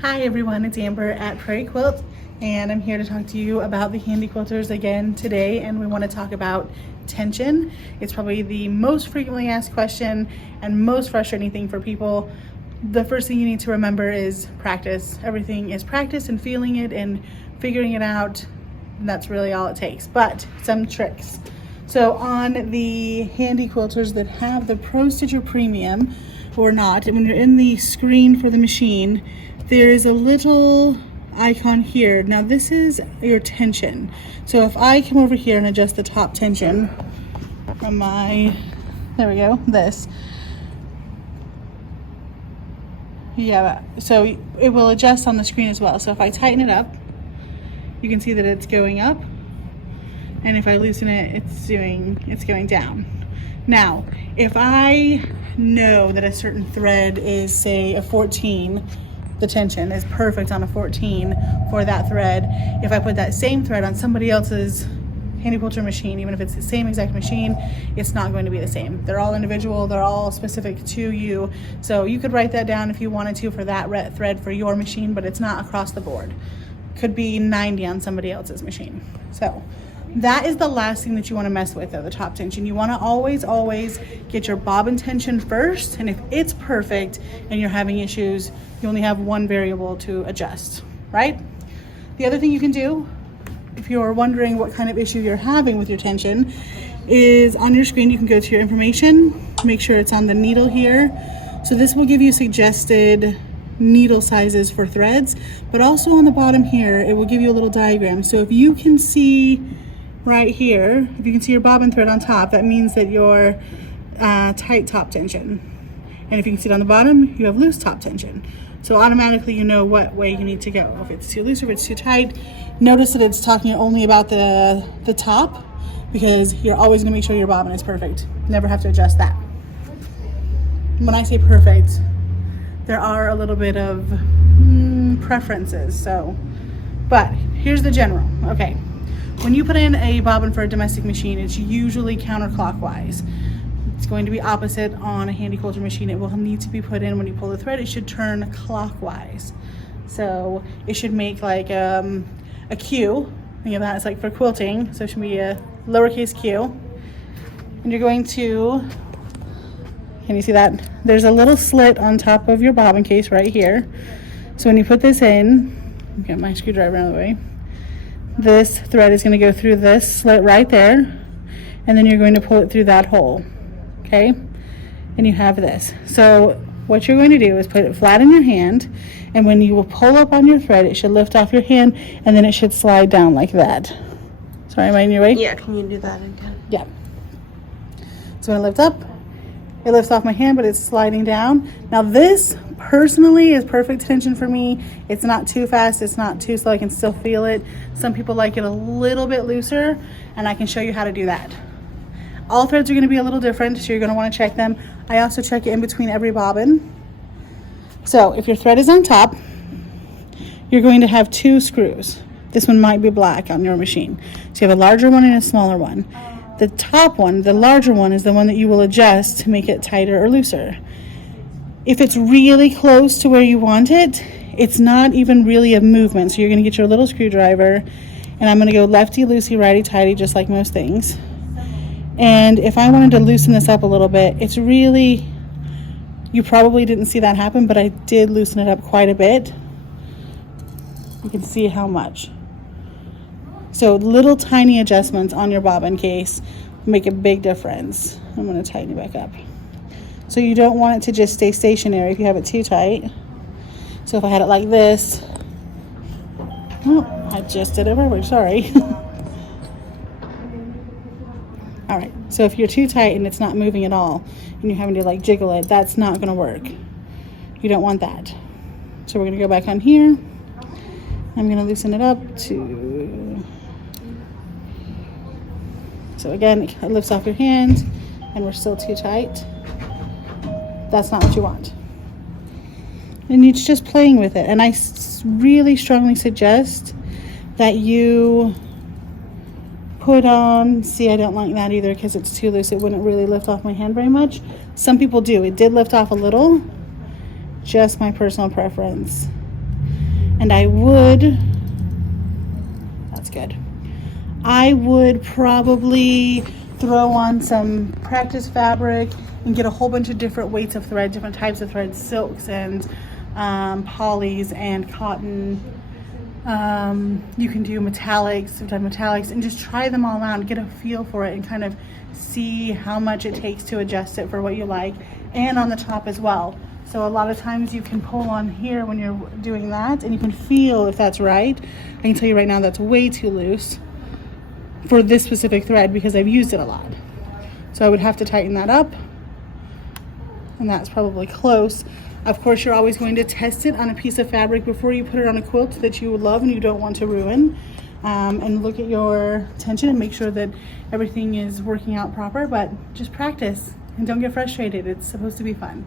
Hi everyone, it's Amber at Prairie Quilt, and I'm here to talk to you about the Handi Quilters again today, and we want to talk about tension. It's probably the most frequently asked question and most frustrating thing for people. The first thing you need to remember is practice. Everything is practice and feeling it and figuring it out, and that's really all it takes. But some tricks. So on the Handi Quilters that have the Pro Stitcher Premium or not, and when you're in the screen for the machine, there is a little icon here. Now this is your tension. So if I come over here and adjust the top tension from my, there we go, this. Yeah, so it will adjust on the screen as well. So if I tighten it up, you can see that it's going up. And if I loosen it, it's going down. Now, if I know that a certain thread is, say, a 14, the tension is perfect on a 14 for that thread. If I put that same thread on somebody else's Handi Quilter machine, even if it's the same exact machine, it's not going to be the same. They're all individual, they're all specific to you. So you could write that down if you wanted to for that thread for your machine, but it's not across the board. Could be 90 on somebody else's machine. So that is the last thing that you want to mess with, though, the top tension. You want to always get your bobbin tension first, and if it's perfect and you're having issues, you only have one variable to adjust, right? The other thing you can do, if you're wondering what kind of issue you're having with your tension, is on your screen you can go to your information, make sure it's on the needle here. So this will give you suggested needle sizes for threads, but also on the bottom here it will give you a little diagram. So if you can see right here, if you can see your bobbin thread on top, that means that you're tight top tension. And if you can see it on the bottom, you have loose top tension. So automatically you know what way you need to go. If it's too loose or if it's too tight. Notice that it's talking only about the top, because you're always gonna make sure your bobbin is perfect. Never have to adjust that. When I say perfect, there are a little bit of preferences, so, but here's the general. Okay, when you put in a bobbin for a domestic machine, it's usually counterclockwise. It's going to be opposite on a Handi Quilter machine. It will need to be put in when you pull the thread. It should turn clockwise. So it should make like a Q. Think of that as like for quilting. So it should be a lowercase q. And you're going to, can you see that? There's a little slit on top of your bobbin case right here. So when you put this in, get my screwdriver out of the way, this thread is going to go through this slit right there, and then you're going to pull it through that hole. Okay, and you have this. So what you're going to do is put it flat in your hand, and when you will pull up on your thread, it should lift off your hand, and then it should slide down like that. Sorry, am I in your way? Yeah, can you do that again? Yeah. So when I lift up, it lifts off my hand, but it's sliding down. Now this personally is perfect tension for me. It's not too fast, it's not too slow, I can still feel it. Some people like it a little bit looser, and I can show you how to do that. All threads are going to be a little different, so you're going to want to check them. I also check it in between every bobbin. So if your thread is on top, you're going to have two screws. This one might be black on your machine. So you have a larger one and a smaller one. The top one, the larger one, is the one that you will adjust to make it tighter or looser. If it's really close to where you want it, it's not even really a movement. So you're going to get your little screwdriver, and I'm going to go lefty-loosey, righty-tighty, just like most things. And if I wanted to loosen this up a little bit, it's really, you probably didn't see that happen, but I did loosen it up quite a bit. You can see how much. So little tiny adjustments on your bobbin case make a big difference. I'm going to tighten it back up. So you don't want it to just stay stationary if you have it too tight. So if I had it like this, oh, I just did it backwards, sorry. All right, so if you're too tight and it's not moving at all and you're having to like jiggle it, that's not going to work. You don't want that. So we're going to go back on here. I'm going to loosen it up to, so again, it lifts off your hand and we're still too tight. That's not what you want. And it's just playing with it. And I really strongly suggest that you put on, see, I don't like that either because it's too loose. It wouldn't really lift off my hand very much. Some people do. It did lift off a little. Just my personal preference. And I would, that's good. I would probably throw on some practice fabric and get a whole bunch of different weights of thread, different types of threads, silks and polys and cotton. You can do metallics, I've done metallics, and just try them all out and get a feel for it and kind of see how much it takes to adjust it for what you like, and on the top as well. So a lot of times you can pull on here when you're doing that and you can feel if that's right. I can tell you right now that's way too loose for this specific thread because I've used it a lot. So I would have to tighten that up, and that's probably close. Of course, you're always going to test it on a piece of fabric before you put it on a quilt that you love and you don't want to ruin. And look at your tension and make sure that everything is working out proper, but just practice and don't get frustrated. It's supposed to be fun.